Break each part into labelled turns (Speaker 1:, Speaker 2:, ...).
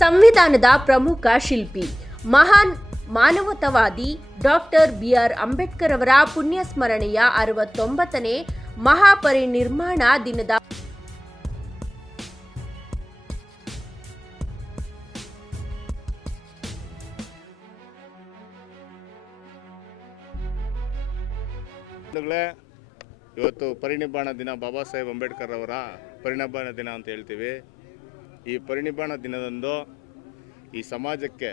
Speaker 1: ಸಂವಿಧಾನದ ಪ್ರಮುಖ ಶಿಲ್ಪಿ, ಮಹಾನ್ ಮಾನವತಾವಾದಿ ಡಾಕ್ಟರ್ ಬಿ ಆರ್ ಅಂಬೇಡ್ಕರ್ ಅವರ ಪುಣ್ಯ ಸ್ಮರಣೆಯ ಅರವತ್ತೊಂಬತ್ತನೇ ಮಹಾಪರಿನಿರ್ಮಾಣ ದಿನದ
Speaker 2: ಇವತ್ತು ಪರಿನಿರ್ಮಾಣ ದಿನ ಬಾಬಾ ಸಾಹೇಬ್ ಅಂಬೇಡ್ಕರ್ ಅವರ ಪರಿನಿರ್ಮಾಣ ದಿನ ಅಂತ ಹೇಳ್ತೀವಿ. ಈ ಪರಿಣಿಬಾಣ ದಿನದಂದು ಈ ಸಮಾಜಕ್ಕೆ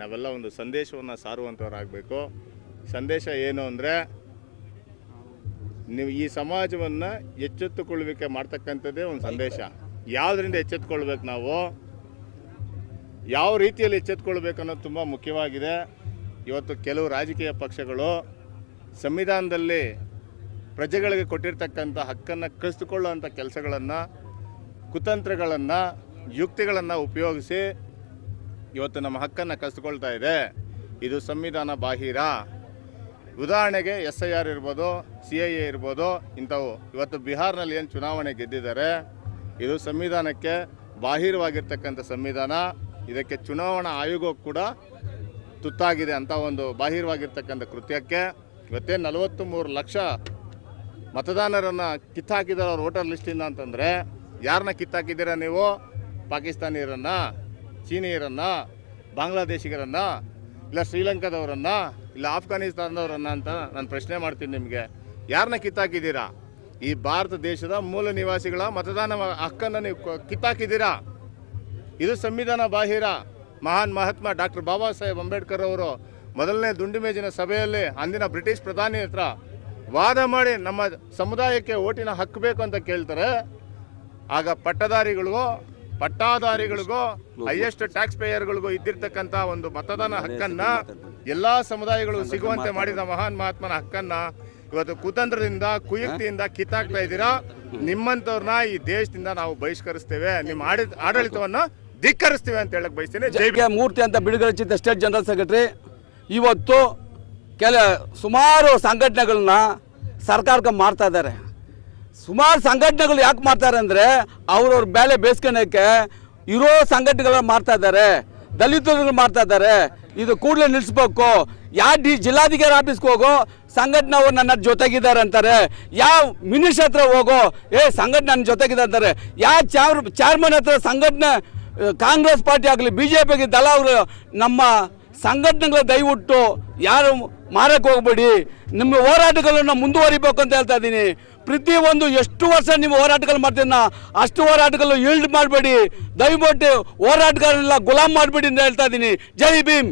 Speaker 2: ನಾವೆಲ್ಲ ಒಂದು ಸಂದೇಶವನ್ನು ಸಾರುವಂಥವರಾಗಬೇಕು ಸಂದೇಶ ಏನು ಅಂದರೆ, ನೀವು ಈ ಸಮಾಜವನ್ನು ಎಚ್ಚೆತ್ತುಕೊಳ್ಳುವಿಕೆ ಮಾಡ್ತಕ್ಕಂಥದ್ದೇ ಒಂದು ಸಂದೇಶ. ಯಾವುದರಿಂದ ಎಚ್ಚೆತ್ಕೊಳ್ಬೇಕು ನಾವು? ಯಾವ ರೀತಿಯಲ್ಲಿ ಎಚ್ಚೆತ್ಕೊಳ್ಬೇಕು ಅನ್ನೋದು ತುಂಬ ಮುಖ್ಯವಾಗಿದೆ. ಇವತ್ತು ಕೆಲವು ರಾಜಕೀಯ ಪಕ್ಷಗಳು ಸಂವಿಧಾನದಲ್ಲಿ ಪ್ರಜೆಗಳಿಗೆ ಕೊಟ್ಟಿರ್ತಕ್ಕಂಥ ಹಕ್ಕನ್ನು ಕಸಿದುಕೊಳ್ಳುವಂಥ ಕೆಲಸಗಳನ್ನು, ಕುತಂತ್ರಗಳನ್ನು ಯುಕ್ತಿಗಳನ್ನು ಉಪಯೋಗಿಸಿ ಇವತ್ತು ನಮ್ಮ ಹಕ್ಕನ್ನು ಕಸಿದುಕೊಳ್ತಾ ಇದೆ. ಇದು ಸಂವಿಧಾನ ಬಾಹಿರ. ಉದಾಹರಣೆಗೆ ಎಸ್ ಐ ಆರ್ ಇರ್ಬೋದು, ಸಿ ಐ ಎ ಇರ್ಬೋದು, ಇಂಥವು. ಇವತ್ತು ಬಿಹಾರ್ನಲ್ಲಿ ಏನು ಚುನಾವಣೆ ಗೆದ್ದಿದ್ದಾರೆ? ಇದು ಸಂವಿಧಾನಕ್ಕೆ ಬಾಹಿರವಾಗಿರ್ತಕ್ಕಂಥ ಸಂವಿಧಾನ. ಇದಕ್ಕೆ ಚುನಾವಣಾ ಆಯೋಗ ಕೂಡ ತುತ್ತಾಗಿದೆ ಅಂತ ಒಂದು ಬಾಹಿರವಾಗಿರ್ತಕ್ಕಂಥ ಕೃತ್ಯಕ್ಕೆ. ಇವತ್ತೇ ನಲವತ್ತು ಮೂರು ಲಕ್ಷ ಮತದಾನರನ್ನು ಕಿತ್ತಾಕಿದ್ದಾರೆ ಅವ್ರ ವೋಟರ್ ಲಿಸ್ಟಿಂದ ಅಂತಂದರೆ ಯಾರನ್ನ ಕಿತ್ತಾಕಿದ್ದೀರಾ ನೀವು? ಪಾಕಿಸ್ತಾನಿಯರನ್ನ, ಚೀನಿಯರನ್ನ, ಬಾಂಗ್ಲಾದೇಶಿಗರನ್ನ, ಇಲ್ಲ ಶ್ರೀಲಂಕಾದವರನ್ನ, ಇಲ್ಲ ಆಫ್ಘಾನಿಸ್ತಾನದವರನ್ನ ಅಂತ ನಾನು ಪ್ರಶ್ನೆ ಮಾಡ್ತೀನಿ ನಿಮಗೆ. ಯಾರನ್ನ ಕಿತ್ತಾಕಿದ್ದೀರಾ? ಈ ಭಾರತ ದೇಶದ ಮೂಲ ನಿವಾಸಿಗಳ ಮತದಾನ ಹಕ್ಕನ್ನು ನೀವು ಕಿತ್ತಾಕಿದ್ದೀರಾ? ಇದು ಸಂವಿಧಾನ ಬಾಹಿರ. ಮಹಾನ್ ಮಹಾತ್ಮ ಡಾಕ್ಟರ್ ಬಾಬಾ ಸಾಹೇಬ್ ಅಂಬೇಡ್ಕರ್ ಅವರು ಮೊದಲನೇ ದುಂಡುಮೇಜಿನ ಸಭೆಯಲ್ಲಿ ಅಂದಿನ ಬ್ರಿಟಿಷ್ ಪ್ರಧಾನಿ ಹತ್ರ ವಾದ ಮಾಡಿ ನಮ್ಮ ಸಮುದಾಯಕ್ಕೆ ಓಟಿನ ಹಕ್ಕು ಬೇಕು ಅಂತ ಕೇಳ್ತಾರೆ. ಆಗ ಪಟ್ಟದಾರಿಗಳಿಗೂ ಪಟ್ಟಾಧಾರಿಗಳಿಗೂ ಹೈಯೆಸ್ಟ್ ಟ್ಯಾಕ್ಸ್ ಪೇಯರ್ಗಳಿಗೂ ಇದ್ದಿರ್ತಕ್ಕಂಥ ಒಂದು ಮತದಾನ ಹಕ್ಕನ್ನ ಎಲ್ಲಾ ಸಮುದಾಯಗಳು ಸಿಗುವಂತೆ ಮಾಡಿದ ಮಹಾನ್ ಮಹಾತ್ಮನ ಹಕ್ಕನ್ನ ಇವತ್ತು ಕುತಂತ್ರದಿಂದ ಕುಯುಕ್ತಿಯಿಂದ ಕಿತ್ತಾಕ್ತಾ ಇದ್ದೀರಾ ನಿಮ್ಮಂತವ್ರನ್ನ ಈ ದೇಶದಿಂದ ನಾವು ಬಹಿಷ್ಕರಿಸ್ತೇವೆ. ನಿಮ್ಮ ಆಡಳಿತ ಆಡಳಿತವನ್ನ ಧಿಕ್ಕರಿಸ್ತೇವೆ ಅಂತ ಹೇಳಕ್ ಬಯಸ್ತೇನೆ.
Speaker 3: ಜೈವಿಕ ಮೂರ್ತಿ ಅಂತ ಬಿಡುಗಡೆ ಚಿತ್ತ ಸ್ಟೇಟ್ ಜನರಲ್ ಸೆಕ್ರೆಟರಿ ಇವತ್ತು ಕೆಲ ಸುಮಾರು ಸಂಘಟನೆಗಳನ್ನ ಸರ್ಕಾರಕ್ಕೆ ಮಾಡ್ತಾ ಇದ್ದಾರೆ. ಸುಮಾರು ಸಂಘಟನೆಗಳು ಯಾಕೆ ಮಾಡ್ತಾರೆ ಅಂದರೆ ಅವ್ರವ್ರ ಬೇಲೆ ಬೇಸ್ಕೊಳಕ್ಕೆ ಇರೋ ಸಂಘಟನೆಗಳನ್ನ ಮಾಡ್ತಾ ಇದ್ದಾರೆ, ದಲಿತರುಗಳು ಮಾಡ್ತಾ ಇದ್ದಾರೆ. ಇದು ಕೂಡಲೇ ನಿಲ್ಲಿಸ್ಬೇಕು ಯಾವ ಡಿ ಜಿಲ್ಲಾಧಿಕಾರಿ ಆಫೀಸ್ಗೆ ಹೋಗೋ ಸಂಘಟನೆ ಅವ್ರು ನನ್ನ ಜೊತೆಗಿದ್ದಾರೆ ಅಂತಾರೆ. ಯಾವ ಮಿನಿಸ್ಟರ್ ಹತ್ರ ಹೋಗೋ, ಏ ಸಂಘಟನೆ ನನ್ನ ಜೊತೆಗಿದೆ ಅಂತಾರೆ. ಯಾವ ಚಾರ್ ಚೇರ್ಮನ್ ಹತ್ರ ಸಂಘಟನೆ, ಕಾಂಗ್ರೆಸ್ ಪಾರ್ಟಿ ಆಗಲಿ, ಬಿ ಜೆ ದಲ ಅವರು ನಮ್ಮ ಸಂಘಟನೆಗಳ ದಯವಿಟ್ಟು ಯಾರು ಮಾರಕ್ಕೆ ಹೋಗಬೇಡಿ. ನಿಮ್ಮ ಹೋರಾಟಗಳನ್ನು ಮುಂದುವರಿಬೇಕು ಅಂತ ಹೇಳ್ತಾ ಇದ್ದೀನಿ. ಪ್ರತಿಯೊಂದು ಎಷ್ಟು ವರ್ಷ ನೀವು ಹೋರಾಟಗಳು ಮಾಡ್ತೀನ ಅಷ್ಟು ಹೋರಾಟಗಳು ಈಲ್ಡ್ ಮಾಡಬೇಡಿ. ದಯವಿಟ್ಟು ಹೋರಾಟಗಾರಲ್ಲ ಗುಲಾಮ್ ಮಾಡಬೇಡಿ ಅಂತ ಹೇಳ್ತಾ ಇದ್ದೀನಿ. ಜೈ ಭೀಮ್.